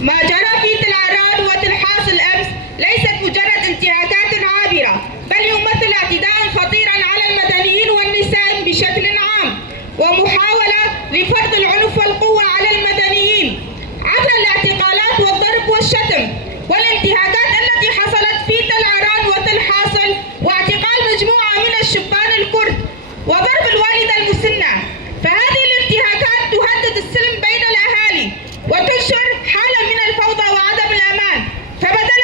ما جرى في تل عران وتل حاصل أمس ليست مجرد انتهاكات عابرة، بل يمثل اعتداء خطيرا على المدنيين والنساء بشكل عام، ومحاولة لفرض العنف والقوة على المدنيين عبر الاعتقالات والضرب والشتم والانتهاكات التي حصلت في تل عران وتل حاصل، واعتقال مجموعة من الشبان الكرد وضرب الوالدة المسنة. فهذه الانتهاكات تهدد السلم بين الأهالي وتنشر حالة من الفوضى وعدم الأمان. فبدل